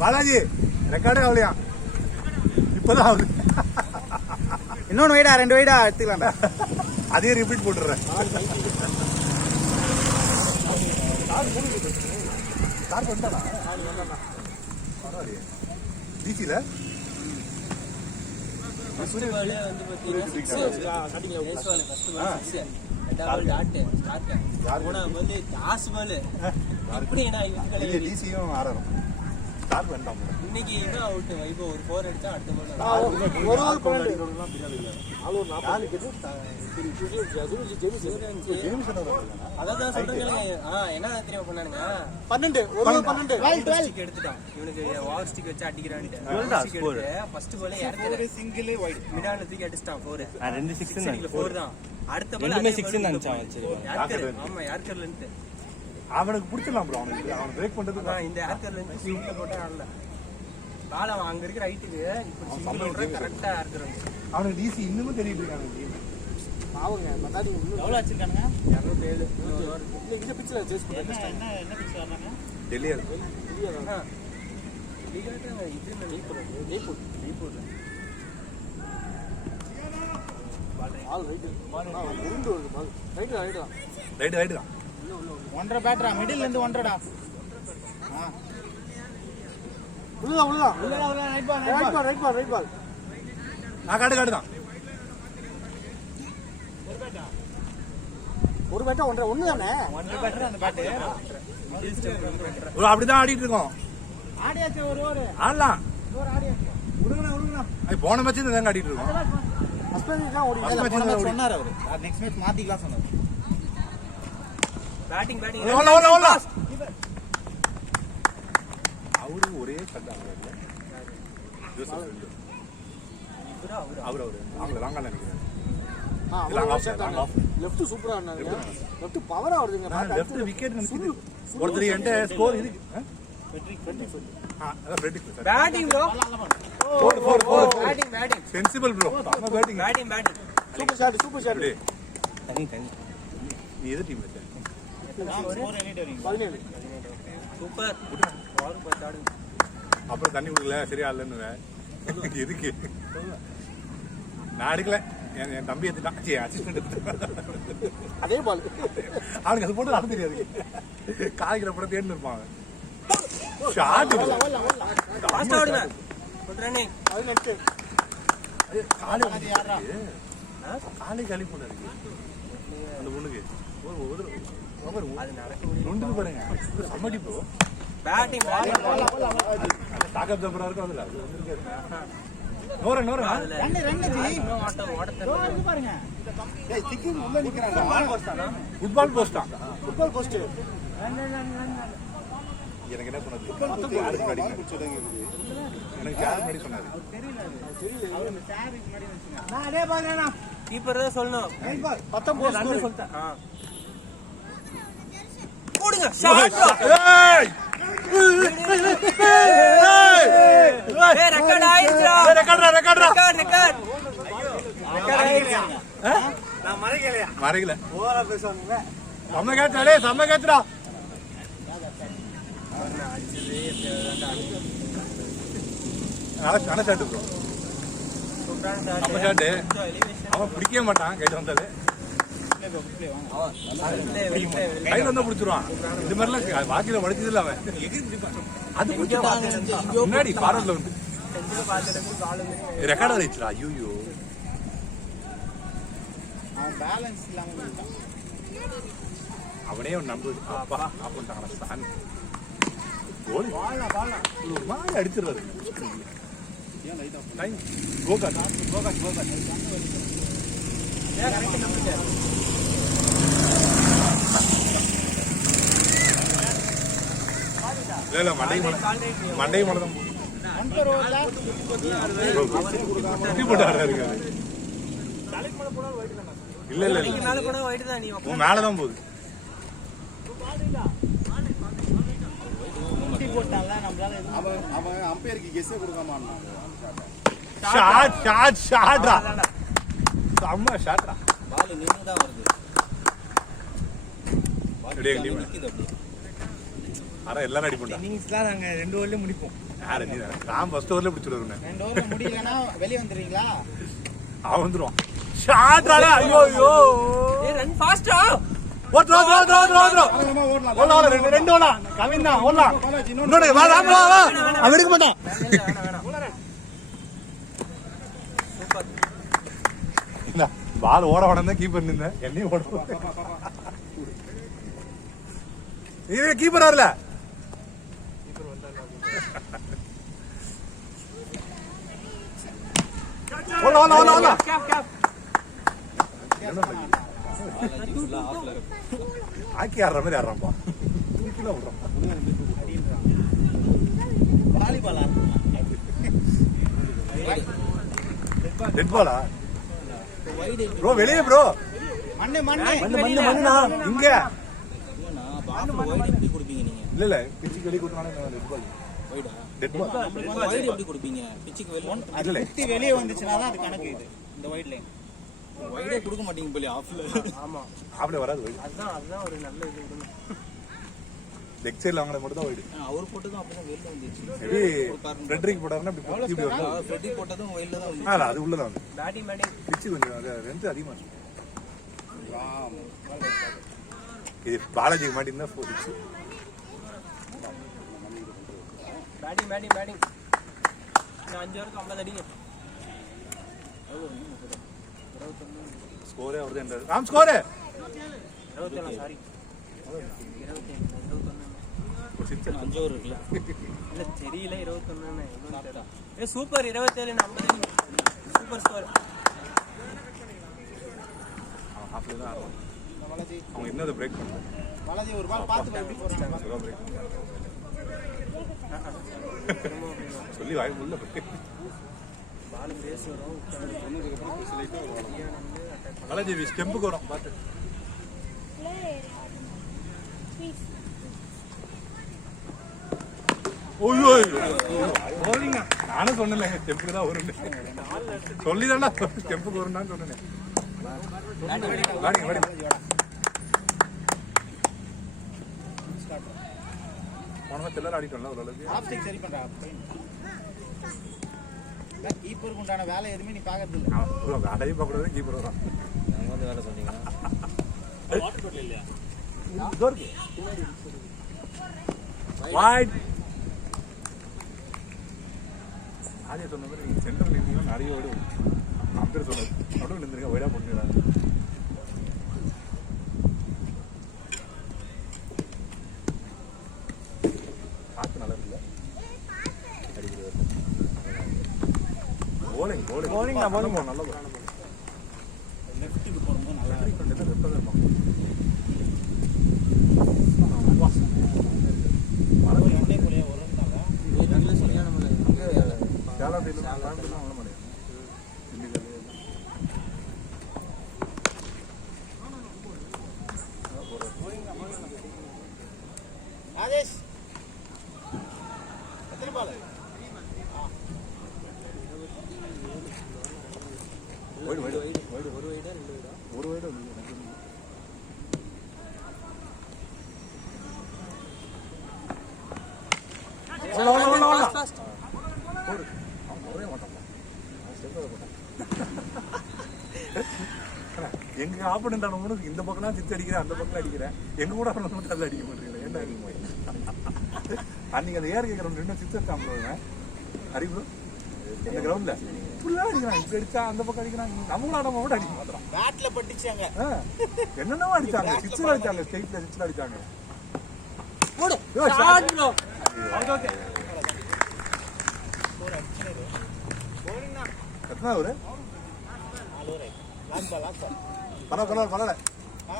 பாலாஜி ரெக்கார்டே ஆகலையா? இப்பதான் ஆகுது. இன்னொன்னு வைடா, 2 வைடா எடுத்துக்கலாம்டா. அதே ரிப்பீட் போட்டுறேன். டிசில இன்னைக்கு என்ன அவுட் வைபோ ஒரு 4 அடிச்சா அடுத்த அதான் சொல்றேன். என்ன தெரியுமா பண்ணானுங்க 12 எடுத்துட்டான். இவனுக்கு வால் ஸ்டிக் வச்சு அடிக்கிறான்ட்டு ஃபர்ஸ்ட் பால் ஏர்க்கர் சிங்கிள் வைட் மிடால தூக்கி அடிச்சிட்டான் 4. 2 6 4 தான். அடுத்த பால் 6 நினைச்சான். ஏர்க்கர் ஆமா ஏர்க்கர்ல இருந்து அவனுக்கு பிடிச்சலாம் ப்ரோ. அவன் பிரேக் பண்றதுக்கு இந்த ஏர்க்கர்ல இருந்து ஸ்விங்ல போட்டா ஆடல. பால் அவன் அங்க இருக்கிற ஹைட்டுக்கு இப்படி சிங்கிள் ஓடுற கரெக்ட்டா ஏர்க்கர். அவனுக்கு டிசி இன்னும் தெரியிட்டு இருக்காங்க. பாவங்க மத்தாடி எவ்வளவு வச்சிருக்கானுங்க? 207. இந்த பிட்ச்ல சேஸ் பண்ணாங்க. என்ன பிட்ச் வராங்க? டெல்லியா டெல்லியா இது என்ன ஜெய்ப்பூர் பால் ரைட் உருண்டு பால் ரைட் தான் 1.5 பேட்டரா மிடில்ல இருந்து 1.5டா. உள்ள ரைட் பால் நான் காடு தான். ஒரு பேட்டா 1.5 தானே? 1.5 பேட்டரா அந்த பேட். அப்படிதான் ஆடிட்டு இருக்கோம். ஆடியாச்சு ஒரு ஆடலாம். ஒரு ஆடியாச்சு. உடுங்கடா. போன மேட்ச் தான் ஆடிட்டு இருக்கோம். சொன்னார் அவரு. நெக்ஸ்ட் மேட்ச் மாத்திக்கலாம் சொன்னார். பேட்டிங் அவரு ஒரே சண்டை. அவரு அவங்கள லாங்கா நினைக்கிறேன். லெஃப்ட் சூப்பரா ஆடுனாங்க. லெஃப்ட் பவரா வருதுங்க. லெஃப்ட் விக்கெட் நிக்குது. ஒருத்தர் என்கிட்ட ஸ்கோர் இருக்கு. Batting bro. 4 batting sensible bro. Batting super shot தனி நீ எது டீம் வச்ச? ஸ்கோர் எனிட் வரீங்க 17 சூப்பர் வாரு பாத்தாடு. அப்புறம் தண்ணி குடிக்கல சரியா இல்லன்னு எதுக்கு நான் அடிக்கல. என் தம்பி எடுத்துட்டான். அசிஸ்டன்ட் எடுத்துட்டான். அதே பால் அவனுக்கு அது போட்டு அது தெரியாது. காய்கிற படம் தேடின்னு இருப்பாங்க. ஷாட் ஃபாஸ்டா ஓடுங்க சொல்றேனே. அது நெட் காலை காலி போல இருக்கு அந்த பொண்ணுக்கு. அது நடக்க முடியும். நொண்டு பாருங்க. சம்மடி ப்ரோ. பேட்டிங் தாக்கப் ஜம்பரா இருக்கும் அதுல. நோர ரெண்டு ஜி ஓட்ட பாருங்க. ஏய் சிக்கிங் உள்ள நிக்கறாங்க. ஃபுட்பால் போஸ்டா. Football post. எனக்கு என்ன பண்ணது? எனக்கு யார் முன்னாடி சொன்னாரு? தெரியல. அவர் சார் முன்னாடி வெச்சுங்க. நான் அதே பாக்குறேனா. கீப்பர் தான் சொல்லணும். 19 ரன் சொல்லிட்டேன். போடுங்க ஷாட். ஏய் ஏய் ரெக்கார்ட் ஆயிடுச்சு. ரெக்கார்ட் ஐயோ நான் மறைக்கலையா? ஓவரா பேசுவாங்க. செம்ம கேட்றா. நல்ல ஷாட் ப்ரோ. நம்ம ஷாட் அவன் பிடிக்கவே மாட்டான். கையில வந்தாலே கையில வந்தா பிடிச்சிருவான். இந்த மாதிரிலாம் வாக்கில வடிச்சது இல்ல அவன். அது முன்னாடி பாரட்ல வந்து ரெக்கார்ட் ஆயிடுச்சுடா. ஐயோ அவன் பேலன்ஸ் இல்லாம அவனே நம்பு. அப்பா ஆப்பிட்டாங்க சான் கோல் ஒரு மாதிரி அடிச்சிடுறாரு. கோகாட் இல்ல மண்டை மனதம் இல்ல மேலதான் போகுது. அவன் அம்பையருக்கு கெஸ்ஸே கொடுக்காம ஷாட்ரா. செம்ம ஷாட்ரா. பால் நின்னு தான் வருது. அப்படியே கண்டிப்பா நிக்குது அப்படியே. ஆனா எல்லாரும் அடி பண்ணா இன்னிங்ஸ் தான் நாங்க 2 ஓவர்ல முடிப்போம். யாரு நீ நான் ஃபர்ஸ்ட் ஓவர்ல பிடிச்சிடுறேன் 2 ஓவர்ல முடியலனா வெளிய வந்துறீங்களா? அவன் வந்துருவான் ஷாட் ஆடா ஐயோ ஐயோ ஏய் ரன் ஃபாஸ்டா ஓட்ரா ஓடலாம் ரெண்டு ஓடலாம் கவின் தான் ஓடலாம் இன்னொரு வா ராம் வா வா அவன் எடுக்க மாட்டான் இல்ல பால் ஓட ஓடனே கீப்பர் நின்ன என்னையும் ஓட இது கீப்பர் வரல ஓடலாம் கேப் ஆக்கி ஆடுற மாதிரி ஆடுறான்ப்பா வாலிபால் டெட் பாலா வைட் ப்ரோ வெளியே ப்ரோ மண்ணு இங்க வைட் எப்படி கொடுப்பீங்க நீங்க? இல்ல பிச்சுக்கு வெளியே கொடுத்தானே டெட் பால் வைடா டெட் பால் வைட் எப்படி கொடுப்பீங்க? பிச்சுக்கு வெளிய அது குத்தி வெளிய வந்துச்சுனா தான் அது கணக்கு இது. இந்த வைட் லைன் வைடே கொடுக்க மாட்டீங்க போலி ஆஃப்ல. ஆமா அப்படி வராது வைடு அதுதான் ஒரு நல்ல இது விடுங்க. லெக் சைடுல வாங்கின மட்டும் தான் வைடு அவர் போட்டதும் அப்பதான் வெளில வந்துச்சு. மேபி ஃப்ரெட்ரிக் போட்டாருன்னா இப்படி வந்து ஃப்ரெட்டி போட்டதும் வெளில தான் வந்துச்சு. அது உள்ளதான் வந்து பேட்டிங் பேட்டிங் பிச்சு கொஞ்சம் அது ரெண்டு அதிகமா இருக்கு இது பாலாஜிக்கு மாட்டிருந்தா 4 6 பேட்டிங் நான் 5 வரைக்கும் 50 அடிங்க. ஸ்கோரே அவர்தான் என்றாரு ராம் ஸ்கோர் 21 சாரி 21 ஒரு 6 5 ஓவர் இருக்குல்ல இல்ல தெரியல 21 ஏ சூப்பர் 27 50 சூப்பர் ஸ்கோர். ஹாஃப்ல தான் ஆடுறான் அவங்க என்னது பிரேக் பண்றாங்க பாலாஜி ஒரு பால் பார்த்து எப்படி போறாங்க சுலா பிரேக் சொல்லி வாய் உள்ள பிரேக் பால் பேஸ் வரும் சொன்னதுக்கு அப்புறம் ஸ்லைட்டா பாலாஜி ஸ்டெம்புக்கு வரும் பாத்து ஓய்யோ போலிங்க நானும் சொன்னேன் ஸ்டெம்புக்கு தான் வரும் சொல்லி தான்டா ஸ்டெம்புக்கு வரும்னு சொன்னேன் வாடிங்க போன எல்லாரும் ஆடிட்டோம்ல ஓரளவுக்கு ஆஃப் ஸ்டிக் சரி பண்றா. கீப்பருக்கு உண்டான வேலை எதுவுமே நீ பாக்குறது இல்ல. அடையும் பார்க்கறது கீப்பர் வரும் நாங்க வந்து வேலை சொன்னீங்க வாய்ட் ஆதிய சொன்ன மாதிரி நீங்க சென்டர் நின்றீங்க நிறைய ஓடு அம்பேர் சொன்னது நடுவில் நின்றுங்க வைடா போட்டுக்கிறாங்க காத்து நல்லா இருக்குல்ல போலிங் நல்ல லெஃப்ட்டுக்கு போகும்போது நல்லா ஒண்ணே போலே வரும்னால நல்ல சரியான மலை ஆதேஷ் எத்தனை பால் ஒரு வைடா 2 வைடா ஒரு வைடு எங்க ஆப்போனன்ட் ஆனவனுக்கு இந்த பக்கம் சிக்ஸ் அடிக்கிறேன் அந்த பக்கம் அடிக்கிறேன் எங்க கூட மட்டும் அதில் அடிக்க மாட்டேங்கிறேன் என்ன அடிக்க அன்னைக்கு அந்த ஏர் கேட்கறவன் ரெண்டும் சிக்ஸ் அடிச்சாங்க அறிவு இந்த கிரவுண்ட்ல ஃபுல்லா அடிக்கிறான் இப்ப அடிச்சா அந்த பக்கம் அடிக்கிறான் நம்மளும் ஆடாம கூட அடிக்க மாட்டான் பேட்ல பட்டுச்சாங்க என்னென்னவோ அடிச்சாங்க சிக்ஸ் அடிச்சாங்க ஸ்டேட்ல சிக்ஸ் அடிச்சாங்க போடு ஷாட் ப்ரோ ஓகே எத்தனை ஒரு பரவாயில்ல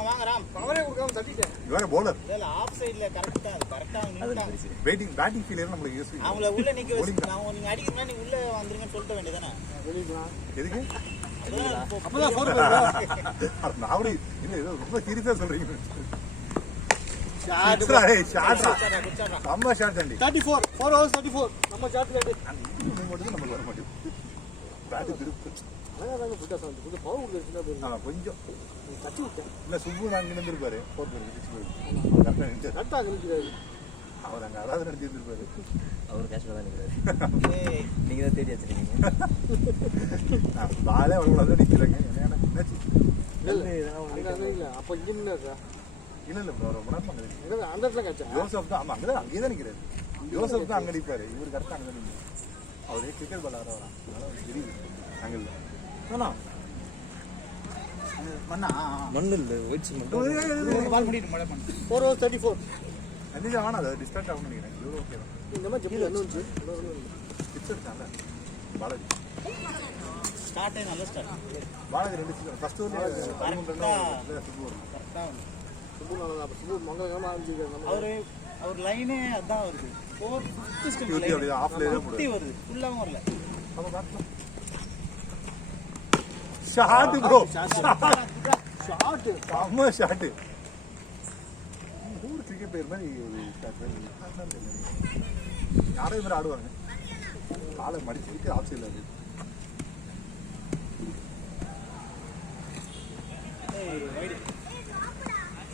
வாங்க ராம் பவரே கொடுக்காம தட்டிட்டேன் இவரே bowler இல்ல ஆஃப் சைடுல கரெக்ட்டா நின்னுட்டாங்க பேட்டிங் ஃபீல்டர் நமக்கு யூஸ் அவங்கள உள்ள நிக்க வச்சு நான் நீங்க அடிக்கறனா நீ உள்ள வந்துருங்க சொல்லிட்டு வேண்டியதானே எதுக்கு அப்பதான் ஃபோர் நான் அப்படி இல்ல ஏதோ ரொம்ப சீரியஸா சொல்றீங்க ஷாட் ஷாட் நம்ம ஷாட் தாண்டி 34 4 hours 34 நம்ம ஷாட் நீங்க மட்டும் நமக்கு வர மாட்டேங்குது பேட் திருப்பு கொஞ்சம் தச்சு விட்டேன் இல்ல சுப்பு நாங்க இருந்திருப்பாரு அவர் அங்க அதாவது நடத்திருந்திருப்பாரு. அவர் கேஷ்ல தான் நிற்கிறாரு. நீங்க தான் தேடி வச்சிருக்கீங்க. பாலே அவ்வளோ நிற்கிறாங்க. என்னாச்சு இல்லை அப்போ இங்கே நின்றுறா இல்ல இல்ல ப்ரோ ரொம்ப நேரம் அங்கே அந்த இடத்துல காய்ச்சா யோசப் தான். ஆமா அங்கதான் அங்கேயே தான் நிற்கிறாரு. யோசப் தான் அங்கே நிற்பாரு. இவர் கரெக்டாக அங்கே தான் நிற்கிறார். அவரே கிரிக்கெட் பால் ஆட வரா. அதனால தெரியுது அங்கே இல்லை மண்ணு இல்லை ஒயிட் சிமெண்ட் பால் பண்ணிட்டு மழை பண்ணு 4 hours 34 அன்றைக்கி ஆனால் அதை டிஸ்டார்ட் ஆகும்னு நினைக்கிறேன். இவ்வளோ ஓகே தான். இந்த மாதிரி ஜெப்பில் என்ன வந்துச்சு சிக்ஸ் எடுத்தாங்க பாலாஜி. ஸ்டார்ட்டே நல்ல ஸ்டார்ட். பாலாஜி 2 சிக்ஸ் ஃபர்ஸ்ட் ஓவர்லேயே 13 ரன் சுப்பு வரும். சுப்பு நல்லா சுப்பு மங்களகரமாக ஆரம்பிச்சிருக்காரு. அவர் லைனே அதான் வருது 4 ஸ்டில் அப்படியே ஆஃப்லேயே தான் போடுது. வருது ஃபுல்லாகவும் வரல. அப்போ பார்க்கலாம். ஷாட் ப்ரோ ஷார்ட் செம்ம ஷாட்டு. ஊர் கிரிக்கெட் பிளேயர் மாதிரி ஒரு யாரும் இது மாதிரி ஆடுவாங்க. காலை மடிச்சுட்டு ஆஃப் சைடில் அது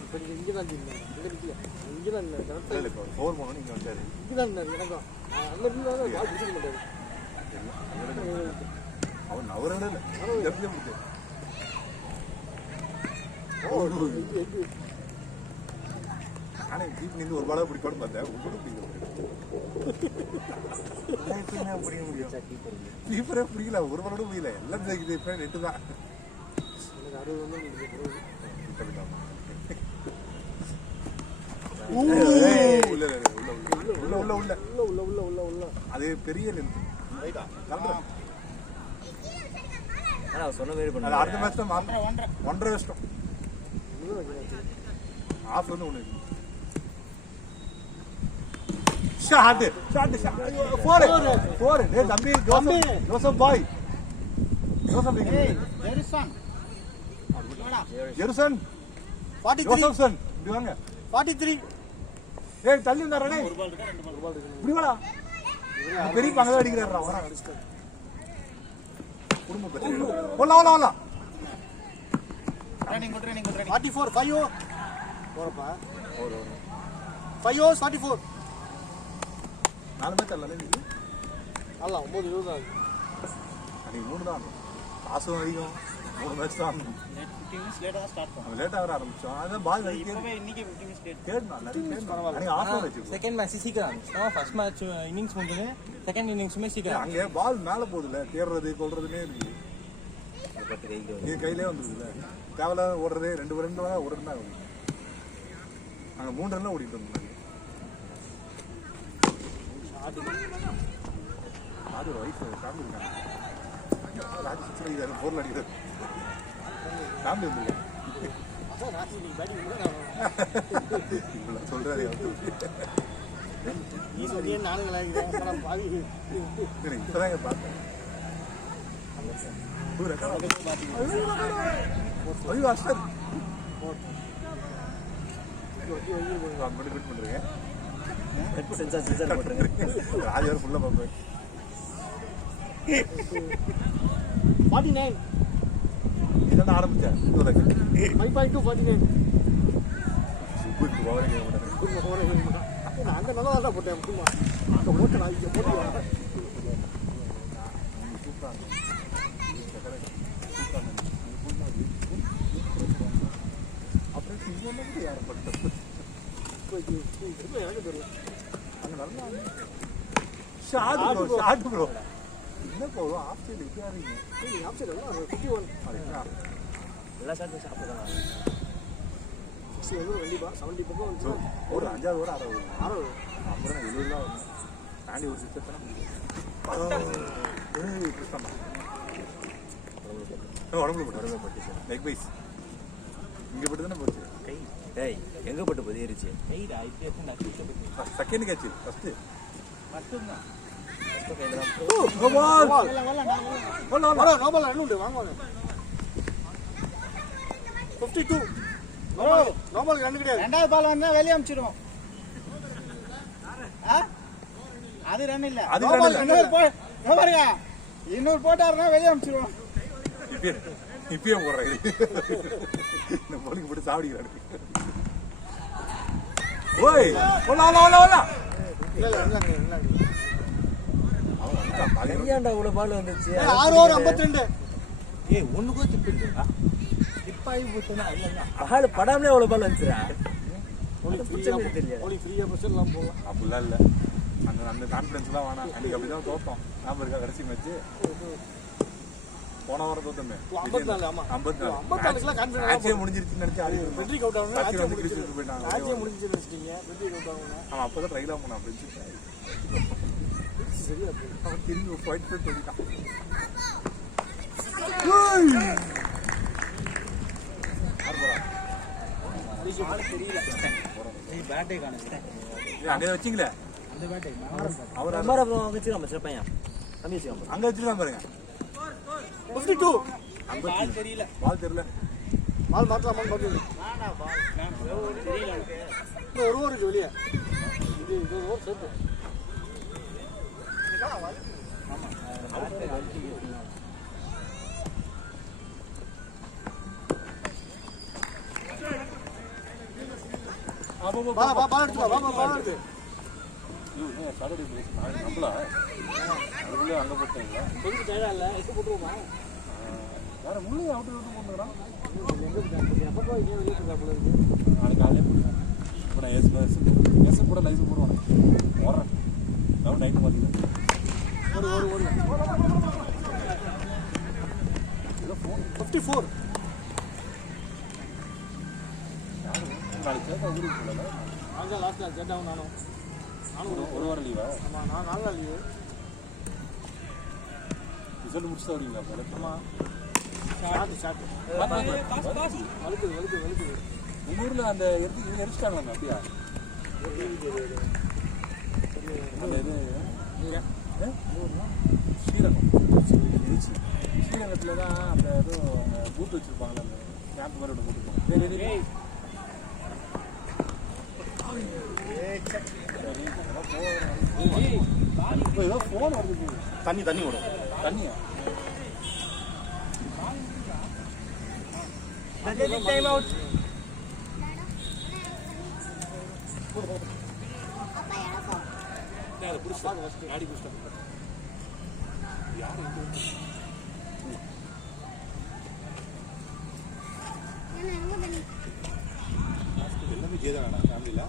இப்போ நீங்கள் இங்கே தான் இருந்தீங்க இங்கே நிற்கல இங்கே தான் இருந்தேன் கரெக்டாக இல்லை இப்போ 4 போனோன்னு இங்கே வந்தாரு. இங்கே தான் இருந்தார் எனக்கும் அங்கே இருந்தால் பால் பிடிச்சிக்க மாட்டாரு. அவன் நவரவே இல்லை எப்படி பிடிச்சாரு. ஆனால் ஜீப் நின்று ஒரு பாலாக பிடிக்கணும்னு பார்த்தேன். உங்களுக்கு பிடிக்க முடியும். கீப்பரே பிடிக்கல ஒரு பாலோட முடியல. எல்லாம் இது இப்போ நெட்டு தான். எனக்கு 60 வந்து அது பெரிய லென்த். சொன்ன மாதிரி பண்ண அடுத்த மேட்ச் தான் 1.5 வருஷம் ஆஃப் வந்து ஒன்று ஷாட் ஷாட் ஃபோர் ஃபோர். டேய் தம்பி ஜோசப் பாய் ஜோசப் ஜெருசன் 43 ஜோசப்சன் இப்படி வாங்க 43 ஏய் தள்ளி வந்தாரே ஒரு பால் இருக்கா 2 பால் இப்படி வாடா. பெரிய பங்கதான் அடிக்கிறாரா வரா குடும்ப பிரச்சனை. ஓடலாம் ஓடலாம் ஓடலாம். ட்ரைனிங் 44 5 போறப்பா 5 hours 44 4 மேட்ச் அல்ல நீ அல்ல 9 20 தான் அன்னைக்கு 3 தான் காசும் அதிகம் 3 மேட்ச் தான் 15 minutes லேட்டா தான் ஸ்டார்ட் பண்ணோம். லேட்டாக வர ஆரம்பிச்சோம். அதான் பால் இப்பவே இன்னைக்கு 15 minutes லேட். கேட்னா நிறைய பரவாயில்ல. அன்னைக்கு ஆஃப் ஓவர் வச்சு செகண்ட் மேட்ச் சீக்கிரம் ஃபர்ஸ்ட் மேட்ச் இன்னிங்ஸ் முடிஞ்சது செகண்ட் இன்னிங்ஸுமே சீக்கிரம் அங்கே பால் மேலே போகுதுல்ல தேடுறது கொள்றதுனே இருக்கு. பத்து கைக்கு நீ கையிலே வந்துருக்குல்ல தேவையில்ல ஓடுறது 2 ரன் தான் ஒரு ரன் தான் ஆகுது. நாங்கள் 3 ரன்லாம் ஓடிட்டு வந்தோம். அது ஒரு வயசு ஃபேமிலி இருக்காங்க. ராஜி சிக்ஸ் அடிக்கிறாரு 4 அடிக்கிறாரு ஃபேமிலி வந்துருக்கு. அதான் ராசி நீ பேட்டிங் இவ்வளோ சொல்கிறாரு நீ சொல்லியே நானுங்களாகிறேன் பாவி இப்போதாங்க பார்த்தேன். ஐயோ அஸ்டர் பிட் பண்ணுறீங்க சென்சார் போட்டுருங்க. ராஜ் வேறு ஃபுல்லாக பார்ப்பேன். 49 இதான் ஆரம்பித்தேன் 5.2 49 சூப்பர் ஓவரே கேட்க மாட்டேன். நான் அந்த நல்லா தான் போட்டேன் சும்மா அங்கே போட்டு நான் இங்கே போட்டு அப்புறம் சிங்கம் யாரை பட்டது எனக்கு தெரியல அங்கே நல்லா ஷார்ட் ப்ரோ என்ன போதும் ஆஃப் சைடு இருக்காதீங்க. ஆப்ஷன் எல்லாம் 51 எல்லா ஷாட்டும் சாப்பிட்றாங்க. 60 வந்து கண்டிப்பா 70 பக்கம் வந்து ஒரு 5வது ஓவர் 6வது ஆறு அப்புறம் 70 தான் வரும். தாண்டி ஒரு சிக்ஸ் எத்தனை உடம்புல போட்டு லெக் பைஸ் இங்கே போட்டு தானே போச்சு. கை டேய் எங்கே போட்டு போது ஏறிச்சு கைடா இப்படி செகண்ட் கேட்ச் ஃபஸ்ட்டு மட்டும்தான். நோபால் ரன் உண்டு வாங்க 52 நோபால் ரன் கிடையாது. ரெண்டாவது பால் வந்தா வெளியே அனுப்பிச்சிடுவோம். அது ரன் இல்ல. அது run இல்ல. இன்னொரு போட்டாருன்னா வெளியே அனுப்பிச்சிடுவோம். இப்பயே போடுறேன் இந்த போலிக்கு போட்டு சாப்பிடுகிறாரு. ஓய் ஓலா ஓலா ஓலா ஓலா கல்யாண்டா இவ்வளவு பால் வந்துச்சு. 6 ஓவர் 52. ஏய் ஒண்ணுக்கோ திப்பு இல்லையா திப்பாயி போச்சுன்னா பால் படாமலே அவ்வளவு பால் வந்துச்சுரா. ஒலி ஃப்ரீயா பஸ் எல்லாம் போலாம். அப்படிலாம் இல்ல. அந்த கான்ஃபிடன்ஸ்லாம் வேணாம். அன்னைக்கு அப்படிதான் தோத்தோம். ஞாபகம் இருக்கா கடைசி மேட்ச்? போன வாரம் தோத்தோமே 54. ஆமா 54க்குலாம் கான்ஃபிடன்ஸ் மேட்சே முடிஞ்சிருச்சுன்னு நினைச்சு ஆடி வெற்றி அவுட் ஆகணும். சத்தியம் வந்து கிழிச்சிட்டு போயிட்டாங்க. மேட்சே முடிஞ்சிருச்சு வச்சிட்டீங்க. வெற்றி அவுட் ஆகணும். அவன் அப்பதான் ட்ரைலா போனான் அப்படின்னு சொல்லி சரியா இருக்கு. அவன் திரும்பி ஃபைட் பண்ணி சொல்லிட்டான். பேட்டே காணுங்க அங்கே வச்சிங்களே அந்த பேட்டே அவர் அப்புறம் வச்சுக்கலாம் சின்ன பையன் தம்பி வச்சுக்கலாம். அங்க வச்சிருக்கான் பாருங்க. 52. பால் தெரியல. பால் தெரியல. பால் மாத்தலாமா பாத்து. இந்த ஒரு ஓவர் வெளியே. இது ஓவர் சேர்த்து. பால் எடுத்து பால் எடுத்து. சாட்டர்டே நம்மளா அதுக்குள்ளே அங்கே போட்டீங்களா? கொஞ்சம் டயர்டா இல்ல எடுத்து போட்டுருவோமா? வேற முள்ளு அவுட்டு விட்டு போட்டுக்கிறான். எப்போ இங்கே வெளியே இருக்கா போல இருக்கு. நாளைக்கு காலையிலே போடுவேன். இப்போ நான் எஸ் கூட லைஸ் போடுவான். போடுறேன் நான் நைட்டு பார்த்தீங்கன்னா ஒரு 54. நாளைக்கு சேர்த்தா ஊருக்கு போகல. அங்கே லாஸ்ட்டில் செட் ஆகும். நானும் ஒரு வாரம் லீவா? ஆமாம் நான் 4 நாள் லீவு. ரிசல்ட் முடிச்சுட்டு வரீங்களா? போல ஆமாம் ஷார்ட் வலுக்குது. உங்கள் ஊரில் அந்த இவங்க எரிச்சிட்டாங்களாங்க அப்படியா? அந்த இது ஸ்ரீரங்கம் திருச்சி ஸ்ரீரங்கத்தில் தான் அந்த ஏதோ பூத்து வச்சுருப்பாங்களே அந்த கேம்ப் மாதிரி ஒன்று போட்டுருப்பாங்க. இப்போ ஏதோ ஃபோன் வருது. தண்ணி வரும் தண்ணியா? Time out. எல்லாமே ஜெயதானா ஃபேமிலியில்?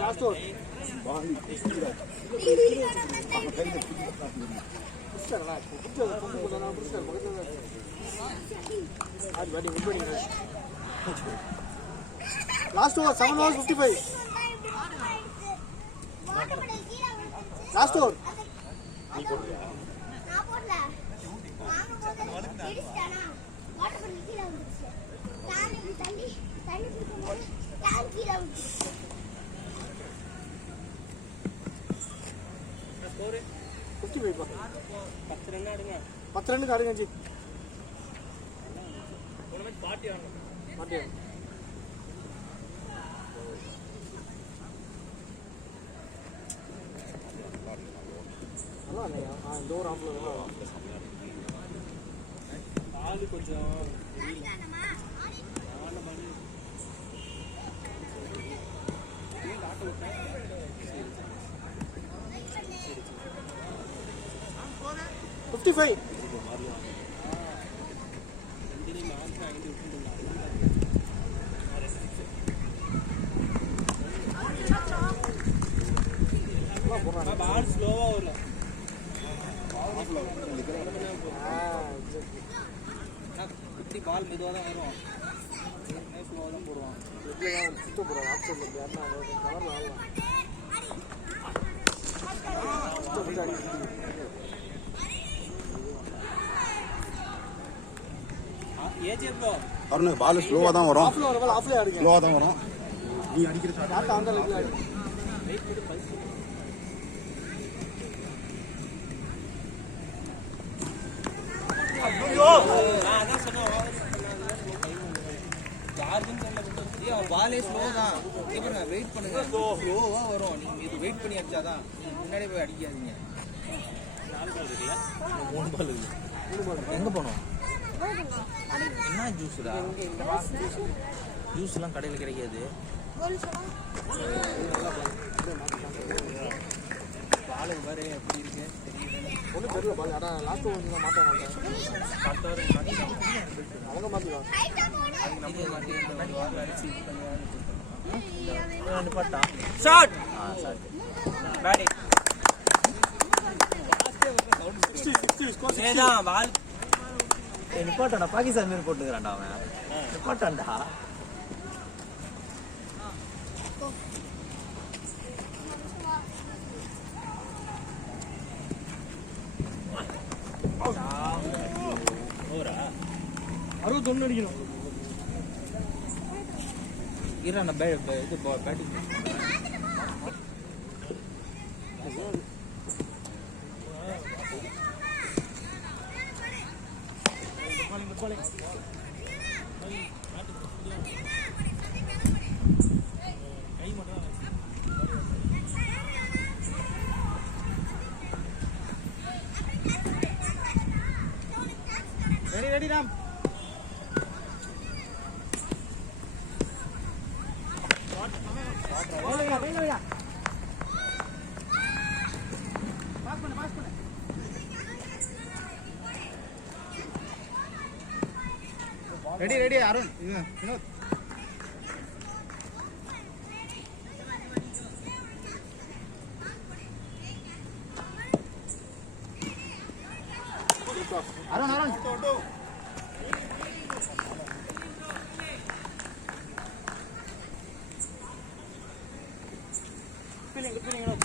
Last over. Last over 7 over 55. Last over. பத்து ரன் ஆடுங்க ஜி. பாட்டி நல்லா இல்லையா? இந்த ஒரு ஆஃப்ல ஆளு கொஞ்சம் 55. பால் ஸ்லோவா வரல. பால் மெதுவாக தான் வரும். ஸ்லோவாக தான் போடுவான். சுத்த போடுவாங்க. ஆப்ஷன் கவர்ல ஆடலாம். அவனுக்கு பால் ஸ்லோவாக தான் வரும். ஆஃப்ல ஆடுங்க. ஸ்லோவாக தான் வரும். நீ அடிக்கிற டாட்டா அந்த லெக்ல ஆடு. பாலே ஸ்லோ தான். வெயிட் பண்ணுங்க, ஸ்லோவா வரும். நீங்க இது வெயிட் பண்ணி அடிச்சாதான். முன்னாடியே போய் அடிக்காதீங்க. 3 பால் இருக்கு. எங்க போனோம்? என்ன ஜூஸ்டா? ஜூஸ்லாம் கடையில் கிடைக்காது. பால் பாரு எப்படி இருக்கு ஒன்றும் தெரியல பால். ஆனால் லாஸ்ட் வந்து மாட்டாங்க. அவங்க மாற்றிக்கலாம். நிப்பாட்டான்டா, பாகிஸ்தான் மாரி போட்டுக்கிறான்டா அவன். நிப்பாட்டான்டா. ஓவரா 61 அடிக்கணும். இது batting ready Ram. Ready Arun. Vinoth Arun feeling Vinoth.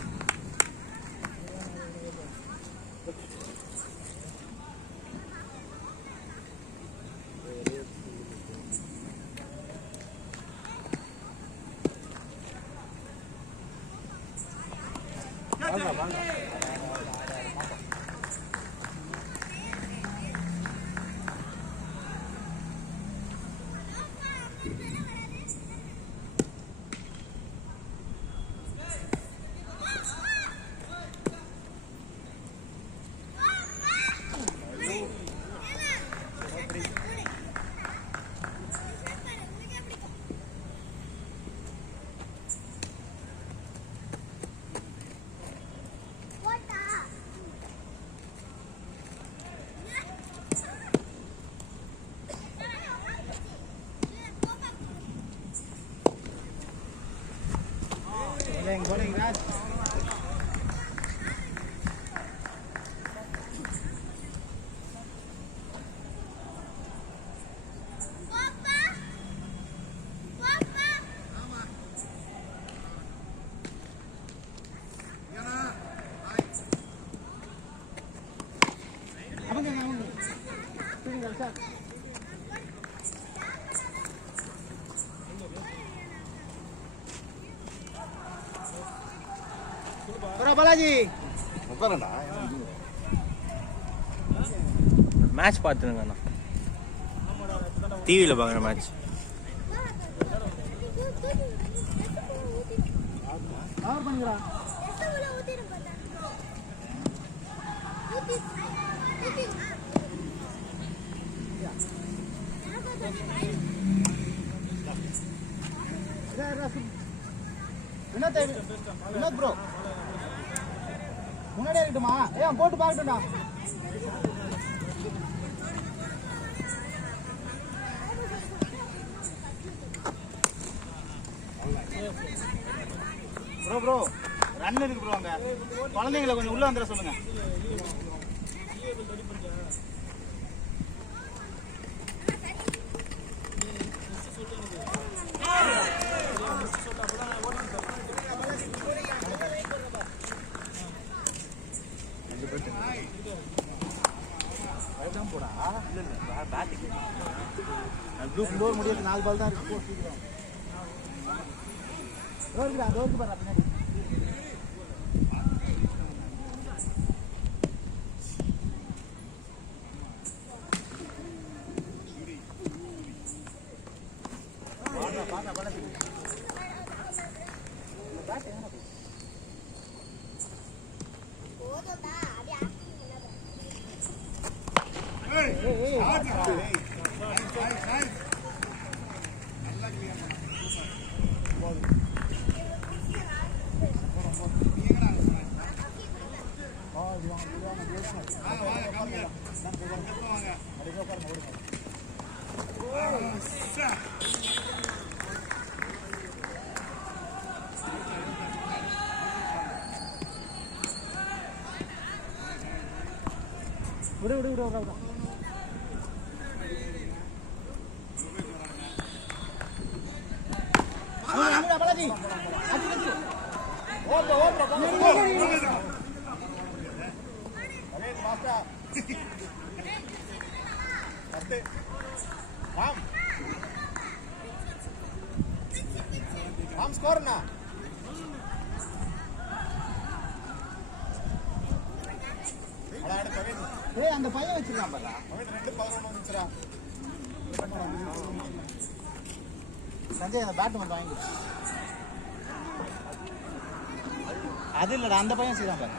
bowling Raj. Balaji match பார்த்துருங்க, டிவியில் பார்க்குற மேட்ச். வினோத் ப்ரோ முன்னாடியே இருக்கட்டுமா? ஏன் போட்டு பார்க்கட்டும்டா. ப்ரோ ப்ரோ ரன் இருக்கு ப்ரோ. அங்க குழந்தைங்களை கொஞ்சம் உள்ள வந்துட சொல்லுங்க. முடியாது, 4 பால் தான் இருக்கு. ரோருக்கு பாரு பின்னாடி. அந்த பையன் வச்சிருக்கான் பாரா. சஞ்சய் அந்த பேட் வந்து வாங்கி அது இல்லடா அந்த பையன் செய்யறான் பாரு.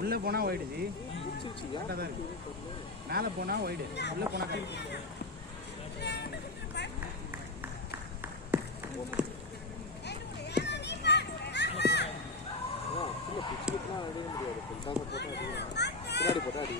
உள்ள போனா ஓயிடுது, கரெக்டாக தான் இருக்கு. மேலே போனா ஓயிடு, உள்ள போனா கரெக்ட். பின்னாடி போட்டா அடி.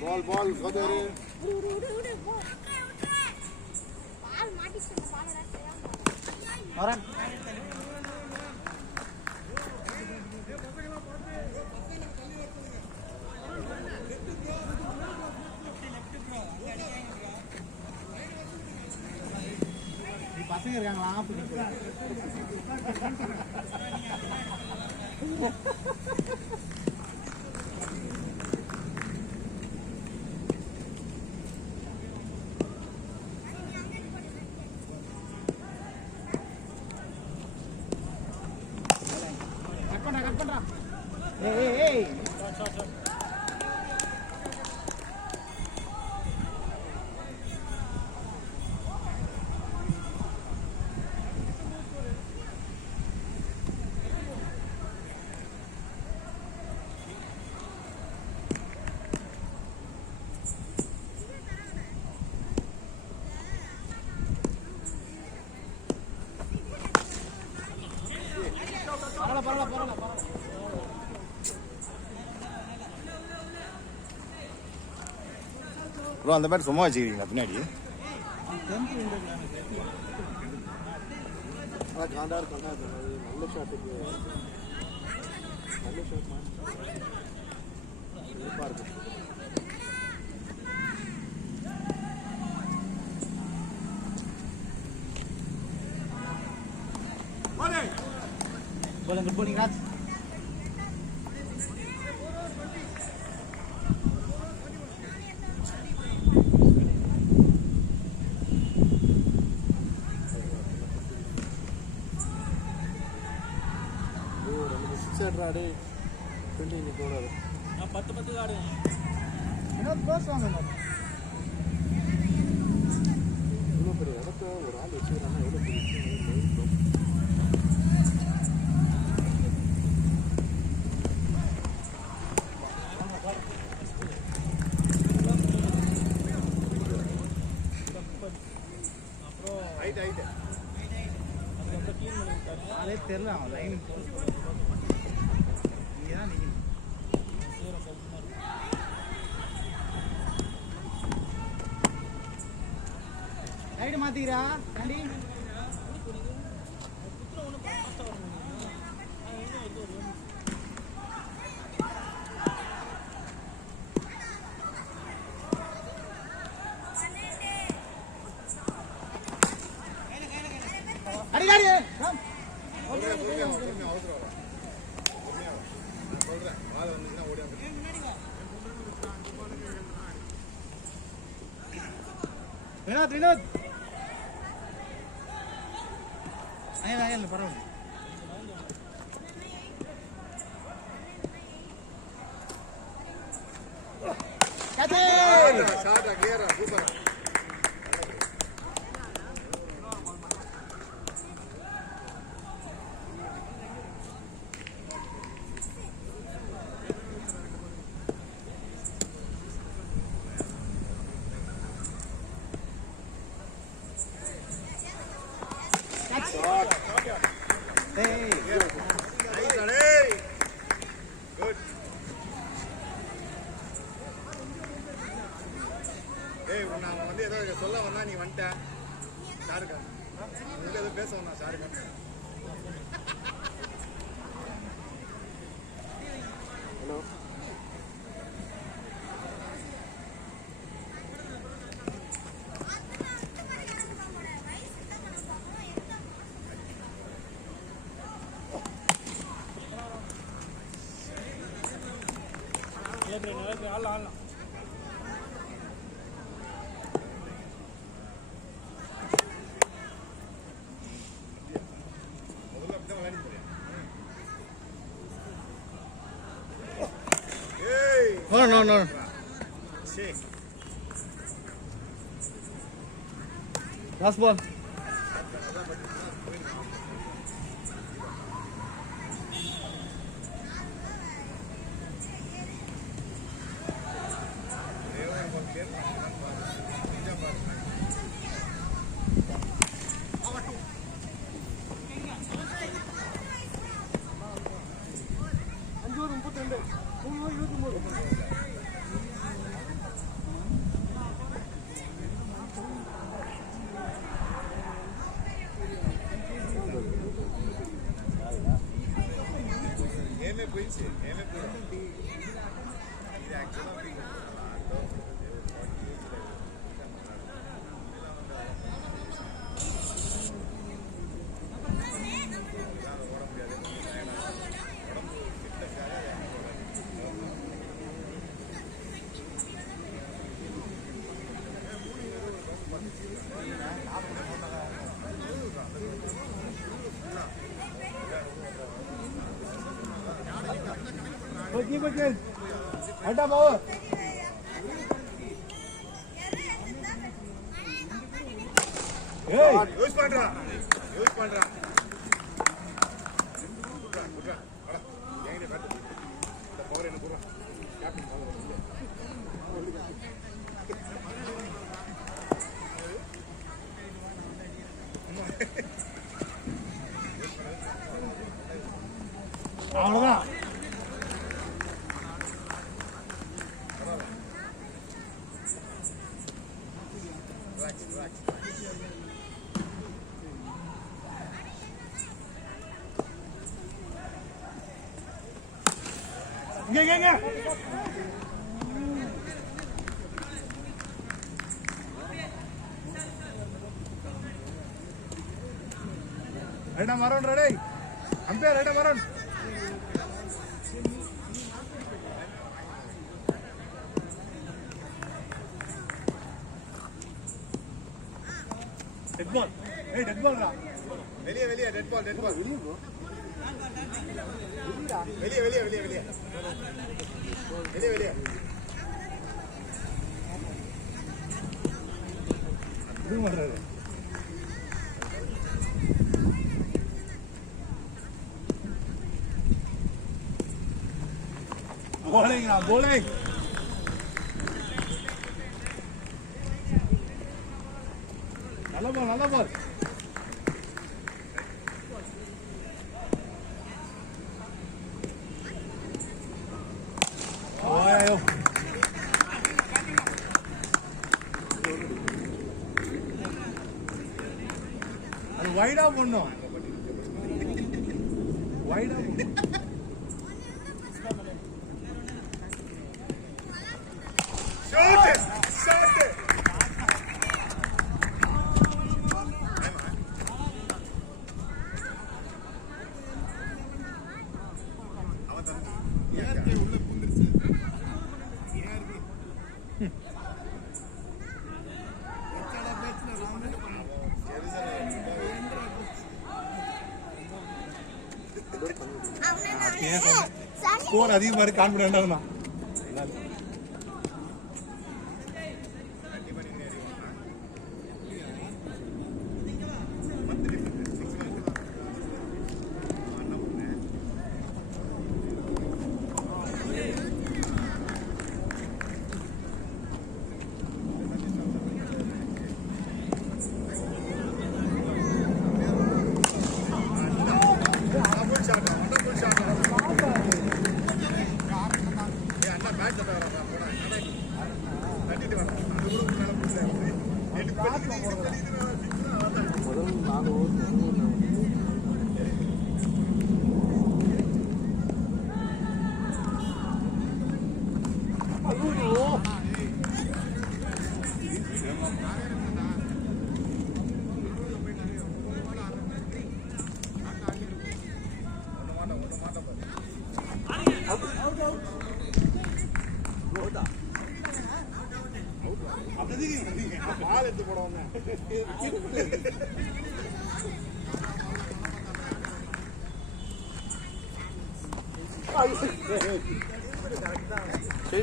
बॉल बॉल कदे रे बाल माटी से बाल रखते हैं और பசங்க இருக்காங்களா கட் பண்றா ஏய் பரவாயில்ல ப்ரோ அந்த பேட் சும்மா வச்சுக்கிறீங்களா பின்னாடி? காண்டா இருக்கும் நல்ல ஷாட்டுக்கு நல்ல ஷாட் இருக்கு. Boleh good morning Raj. ஆடு 20 இன்னைக்கு ஓடாது. நான் 10 ஆடுவேன். என்ன க்ளோஸ் வாங்கணும். இவ்வளோ பெரிய இடத்த ஒரு ஆள் வச்சுக்கிறாங்கன்னா எவ்வளோ பெரிய விஷயம். தெரியல அவன் லைன் ரைடு மாத்திக்கிறா தாண்டி அடிக்காடி வினோத் வினோத் ஐயா பரவாயில்ல சொல்ல வந்தா நீ வந்துட்ட சாருக்கா உங்களுக்கு எதுவும் பேச வந்தா சாருக்கா ஹலோ ஆடலாம் No. Last ball. யூஸ் பண்றா அவ்வளவுதான். இங்க ரெண்டா மரம் ரெடி அம்பே ரெண்டா மரம் டெட் பால் ஏய் டெட் பால்டா வெளிய டெட் பால் வெளிய ப்ரோ வெளிய இது பண்றாரு bowling. நல்ல பால் ஐயோ அது வைடா போடணும் ஸ்கோர் அதிகமா இருக்கு கான்பிடென்டா இருந்தா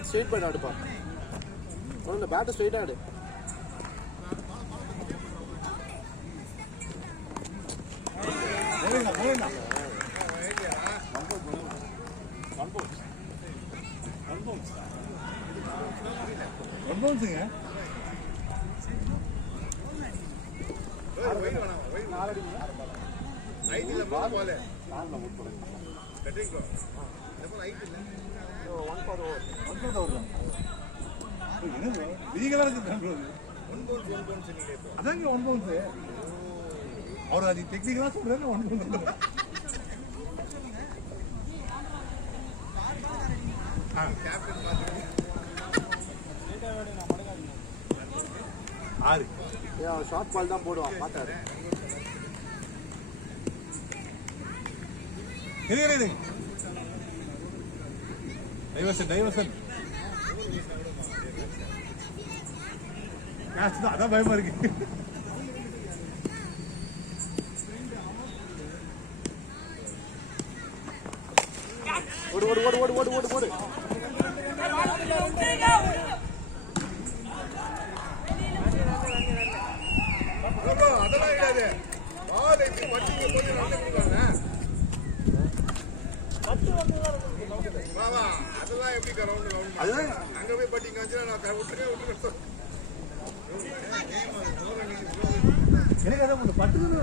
ஸ்ட்ரெயிட் பண்ணி ஆடுப்பா முதல்ல பேட்டை ஸ்ட்ரெயிட்டாக ஆடு அதாங்க ஒன் பவுன்ஸ் அவர் அது டெக்னிக்கலா சொல்றாங்க ஒன் பவுன்ஸ் ஆறு ஷார்ட் பால் தான் போடுவான் பார்த்தாரு டைவர்சன் அதான் பயமா இருக்கு ஓடு அதெல்லாம் கிடையாது. பால் எப்படி வட்டிங்க போய் நடந்து கொடுப்பாங்க. அதெல்லாம் எப்படி அதுதான் அங்க போய் பட்டிங்க நான் விட்டுருக்கேன். எனக்கு அதை ஒன்று பட்டுன்னு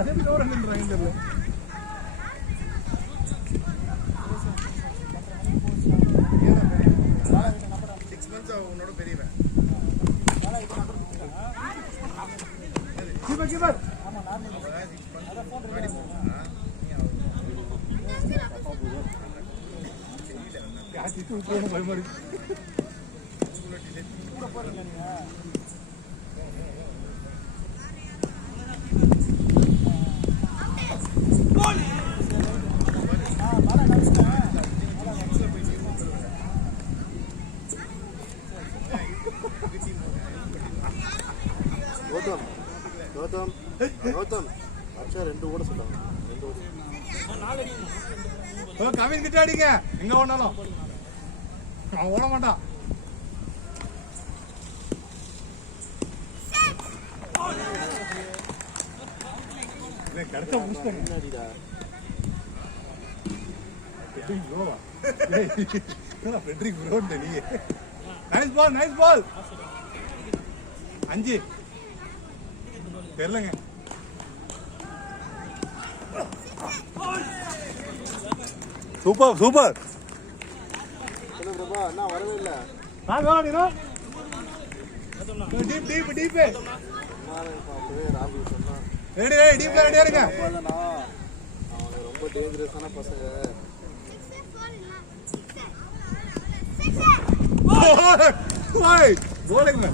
அதே கவர்றாங்க தெரியல. உன்னோட பெரியவன் பயமாடி கௌதம் அச்சா 2 ஓட சொன்னாங்க. 2 ஓட கவின் கிட்ட அடிங்க எங்க ஓடனாலும் அவன் ஓட மாட்டான். கரெக்டா முன்னாடிடா பெட்ரிக் ப்ரோ நீ நைஸ் பால் 5 தெரியலங்க. சூப்பர் என்ன பிரபா என்ன வரவே இல்ல டீப் ராகுல் சொன்னா ரெடியா இருங்க. அவன் ரொம்ப டேஞ்சரஸான பசங்க. போலிங்